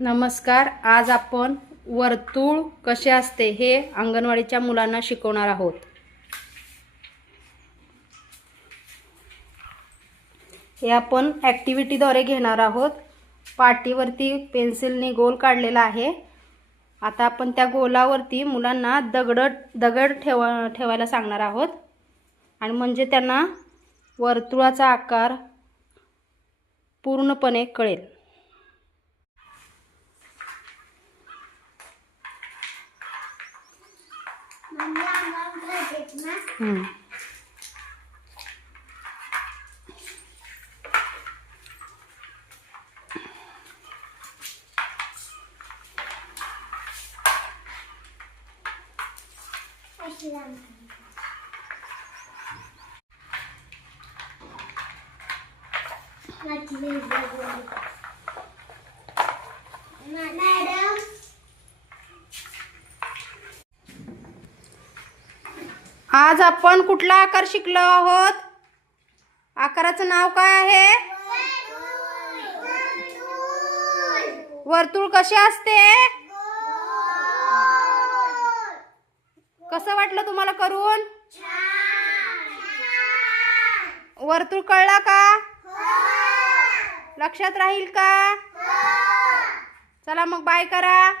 नमस्कार. आज आपण वर्तुळ कसे असते हे अंगणवाडीच्या मुलांना शिकवणार आहोत. हे आपण ॲक्टिव्हिटीद्वारे घेणार आहोत. पाटीवरती पेन्सिलने गोल काढलेला आहे. आता आपण त्या गोलावरती मुलांना दगड ठेवायला सांगणार आहोत आणि म्हणजे त्यांना वर्तुळाचा आकार पूर्णपणे कळेल. आज आपण कुठला आकार शिकलो आहोत? आकाराचं नाव काय आहे? वर्तुळ कसे असते? कसं वाटलं तुम्हाला करून? वर्तुळ कळला का? लक्षात राहील का? चला मग बाय करा.